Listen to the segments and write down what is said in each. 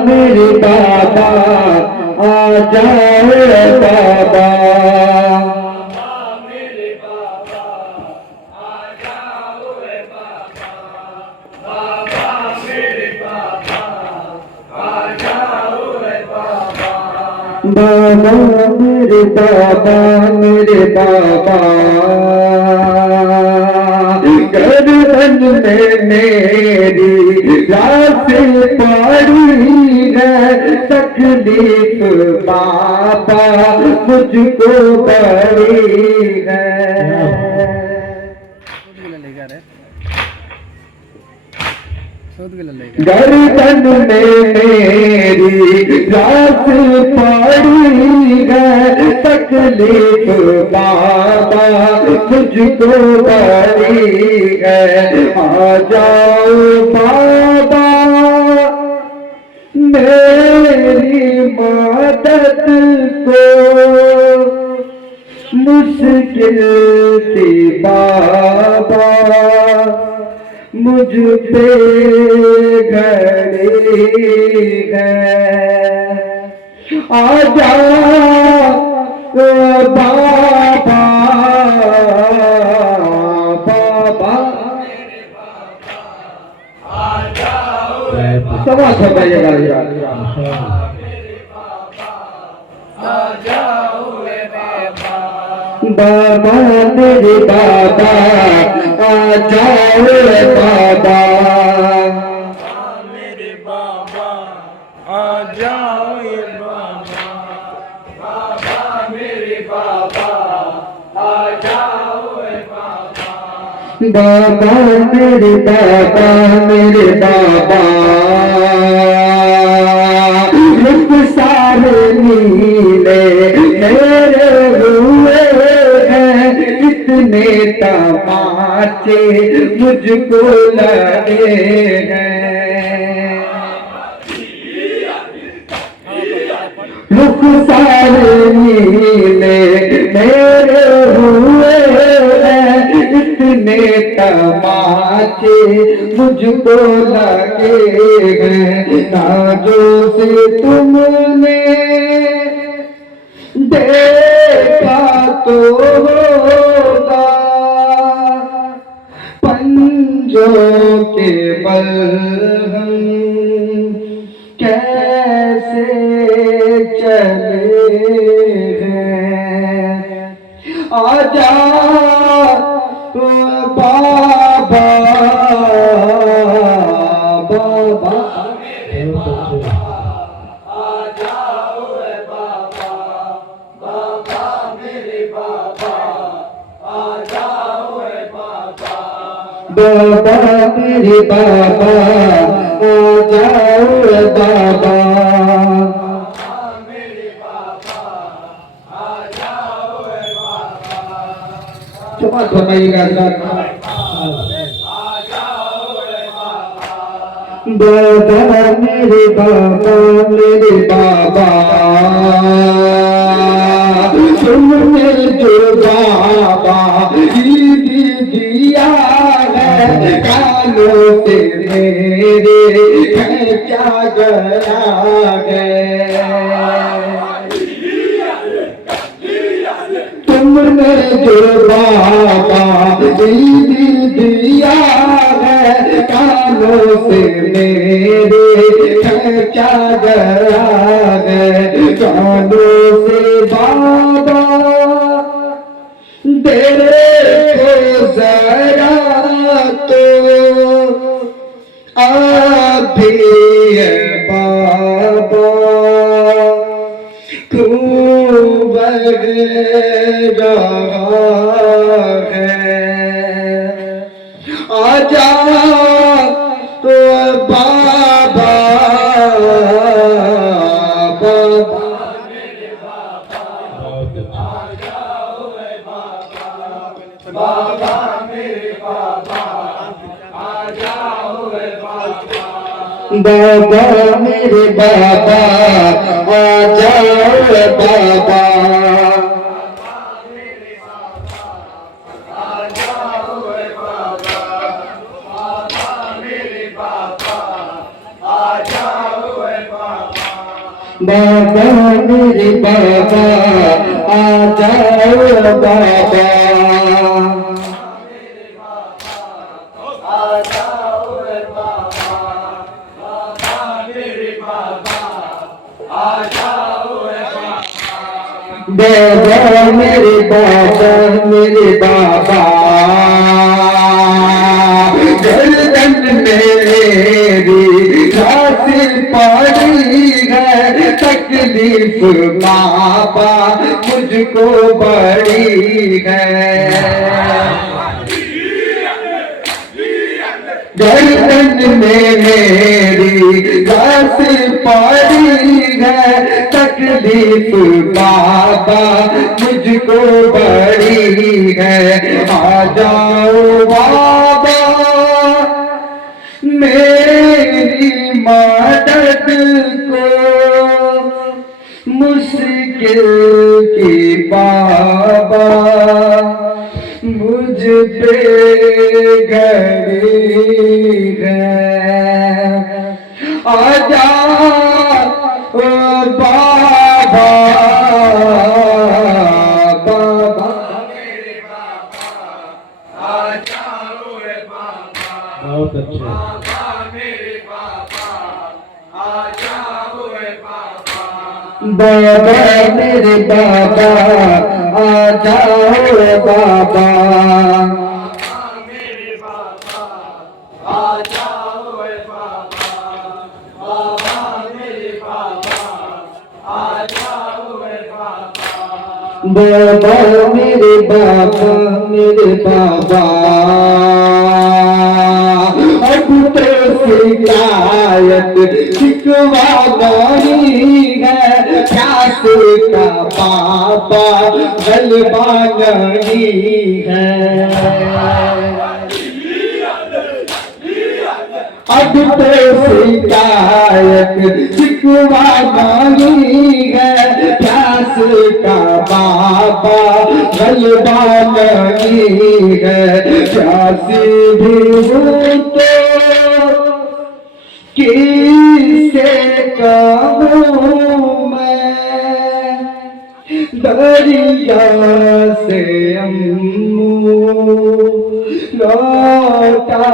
मेरे बाबा आ जाओ बाबा। बाबा मेरे बाबा मेरे बाबा, गर्दन में मेरी रात पड़ी है, तकलीफ बाबा मुझको बड़ी है। गर्दन में मेरी रात पड़ी है, तकलीफ बाबा मुझको बड़ी है। आ जाओ बाबा मेरी मदद को, मुश्किल थी बाबा मुझ पे घड़ी है। आ जाओ बाबा बाबा, सवा सवाइएगा। बाबा मेरे बाबा आ जाओ बाबा, मेरे बाबा आ जाओ बाबा, बाबा मेरे बाबा आ जाओ बाबा, बाबा मेरे बाबा मेरे बाबा, रुख सारे नीले मेरे हुए हैं, कितने तमाचे मुझको लगे हैं। रुख सारे नीले मेरे हुए हैं, इतने तमाचे मुझको लगे हैं। नाजों से तुमने देखा तो होगा, पंजों के बल हम कैसे चले हैं। आ जाओ बाबा बाबा, बाबा मेरे बाबा आ जाओ बाबा, क्षमा फरमाइएगा। बाबा मेरे बाबा मेरे बाबा, तुमने जो बाबा ईद दिया है, कानों से मेरे क्या गया है। तुमने जो बाबा ईद दिया है, कानों से मेरे क्या गया है। कानों से बाबा देखो जरा तो, आप भी है बाबा खूब रहा है। आ जाओ तो बाबा बाबा, बाबा मेरे बाबा आ जाओ बाबा, बाबा मेरे बाबा आ जाओ बाबा, आ जाओ बाबा। बाबा मेरे बाबा आ जाओ बाबा। बाबा मेरे बाबा मेरे बाबा गर्दन में मेरी घास पड़ी है, तकलीफ बाबा मुझको बड़ी है। गर्दन में मेरी घास पड़ी है, तकलीफ बाबा मुझको बड़ी है। आ जाओ बाबा मेरी मदद को, मुश्किल की बाबा मुझ पे घड़ी है। आ जाओ बाबा बाबा बहुत अच्छे। बाबा मेरे बाबा आ जाओ बाबा। बाबा मेरे बाबा मेरे बाबा अब तो शिकायत शिकवा नहीं है, प्यास का बाबा गलबा नहीं है। अब तो शिकायत शिकवा नहीं है, प्यास का बाबा गलबा नहीं है। प्यासी भी हूँ तो किसे कहूँ मैं, दरिया से अम्मू लौटा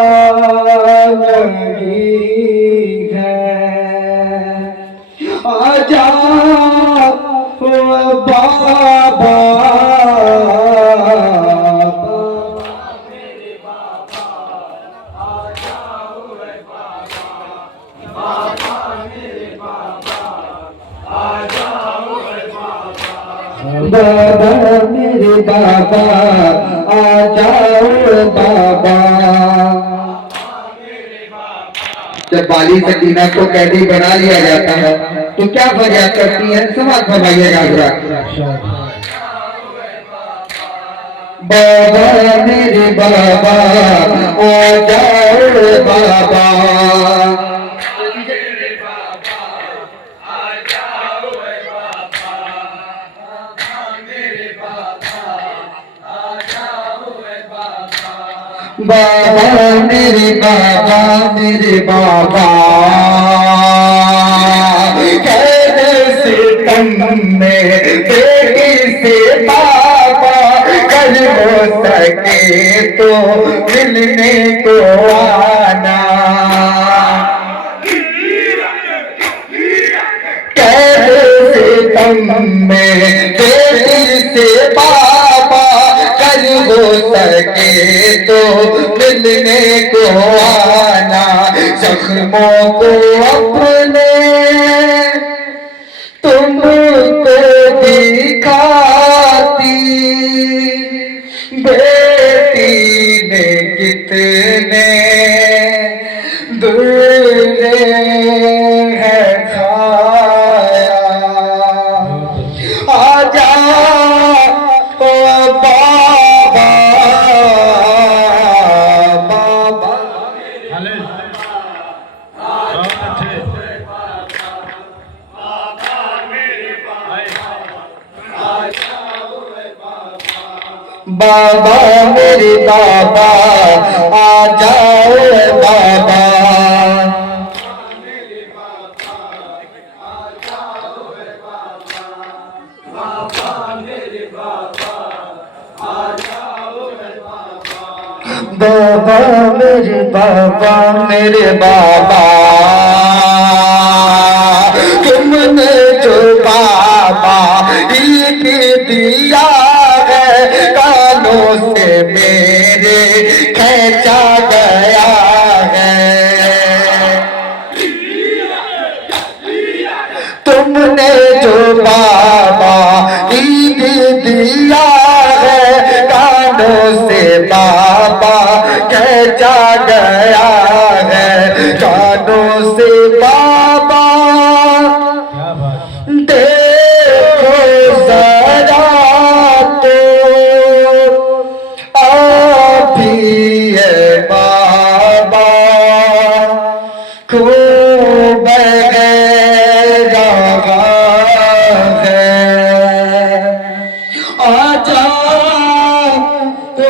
लगी है। आ जाओ बाबा बाबा मेरे बाबा आ जाओ बाबा। जब बाली सकीना को कैदी बना लिया जाता है तो क्या फरियाद करती है, समाज फरमाइएगा हज़रात। बाबा मेरे बाबा आ जाओ बाबा। बाबा मेरे बाबा मेरे बाबा कैसे सितम में बेटी से बाबा, कर हो सके तो मिलने को आना। कैसे सितम में बेटी से बाबा, कर हो सके तो मिलने को आना। जख्मों को अपने तुमको दिखाती बेटी ने कितने दुर्ले है खाया। आ जाओ बाबा बाबा। बाबा मेरे बाबा आ जाओ बाबा। बाबा मेरे बाबा तुमने जो बाबा ईद दिया है कानों से मेरे खींचा गया है। तुमने जो बाबा ईद दिया है कानों से बाबा खींचा गया है। कानों से बाबा क्या बात देखो जरा तो आप ही है बाबा खूब रहा है। आजा तो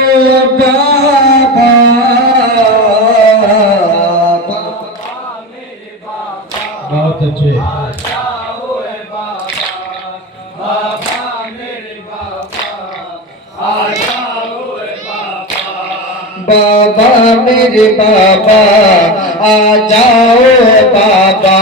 बाबा बहुत अच्छे बाबा मेरे बाबा आ जाओ बाबा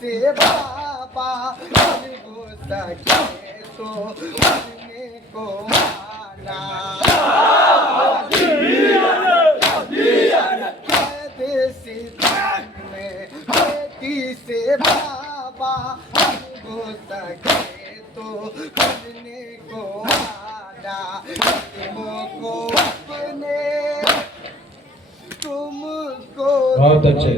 से बाबा हो सके तो अपने को माना देसी में बेटी से बाबा हो सके तो अपने को माना तुमको अपने तुमको बहुत अच्छे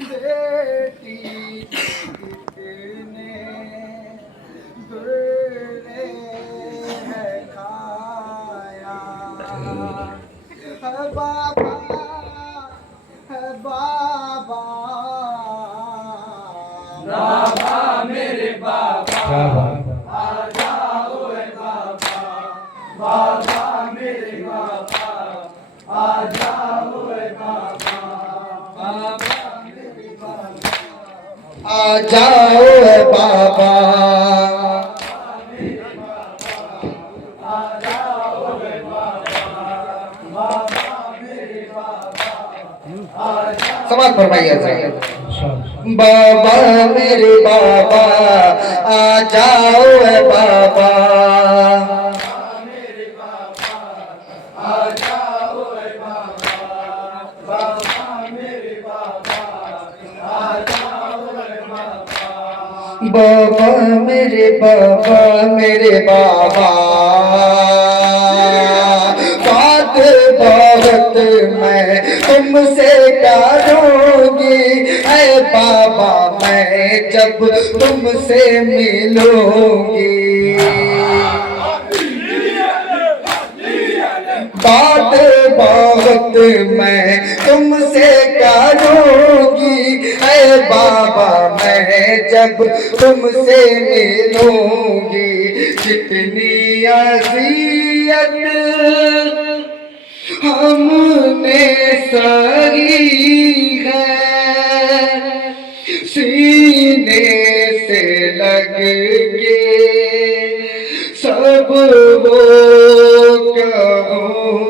बेटी कितने बुरे है खाया है बाबा है बाबा क्या बात आ जाओ बाबा समाज फरमाइए बाबा मेरे बाबा आ जाओ बाबा बाबा मेरे बाबा बात बहुत मैं तुमसे करूंगी ऐ बाबा मैं जब तुमसे मिलूंगी बात बहुत मैं तुमसे करूंगी ऐ बाबा मैं जब तुमसे मिलूंगी जितनी अज़ियत हमने सही है सीने से लग के सब वो कहूंगी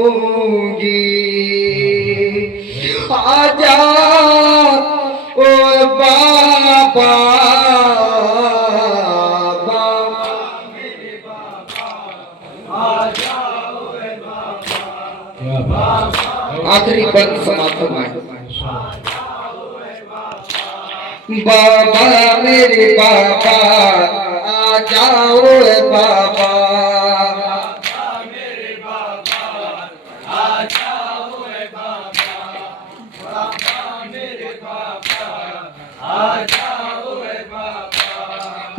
आजा ओ बाबा क्या बात आखिरी बंद समाप्त है बाबा मेरे बाबा आ जाओ बाबा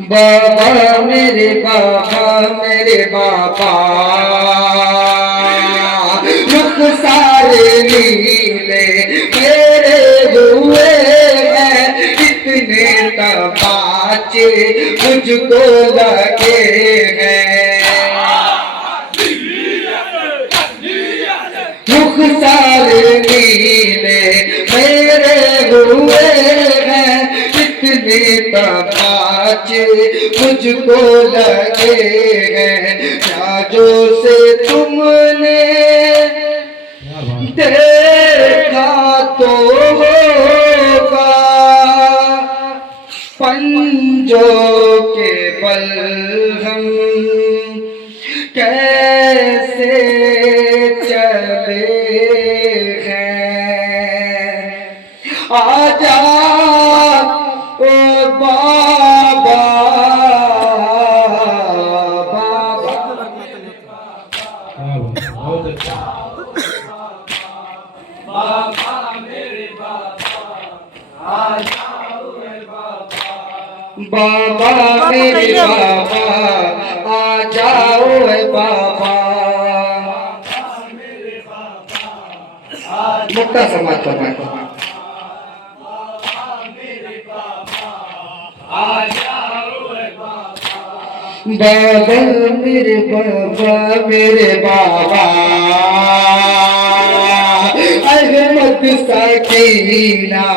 बाबा मेरे बाबा रुख सारे नीले मेरे हुए हैं, कितने तमाचे मुझको लगे हैं। रुख सारे नीले मेरे हुए हैं, कितने तमाचे मुझको लगे हैं। राजों से तुमने क्या बात देखा तो होगा, पंजों के बल हम कैसे चले हैं। आजा ओ बाबा बाबा। क्या बात बहुत अच्छा बाबा मेरे बाबा आ जाओ ए बाबा। मुक्ता समाज समाज बाबा मेरे बाबा अहमद सकीना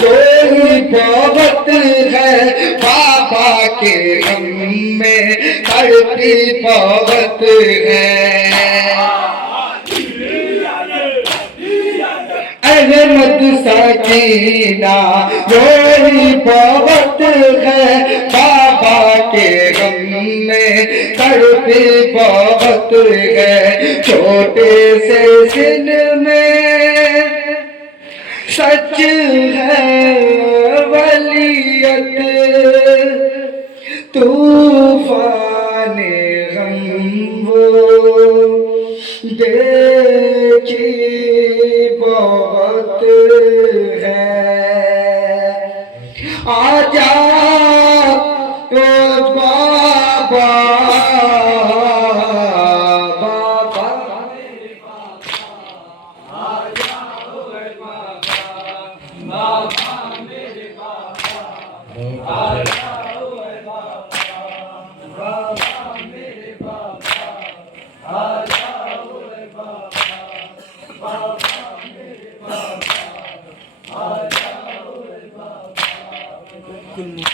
कोई बहुत है, बाबा के गम में तड़पी बहुत है। अहमद सकीना कोई बहुत है, बाबा के गम में तड़पी बहुत है। छोटे से दिन में सच है वलियत, तूफान गम वो देखी बहुत है। आजा ओ बाबा बाबा। बहुत अच्छा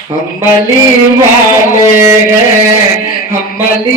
हम बली वाले हैं, हम बली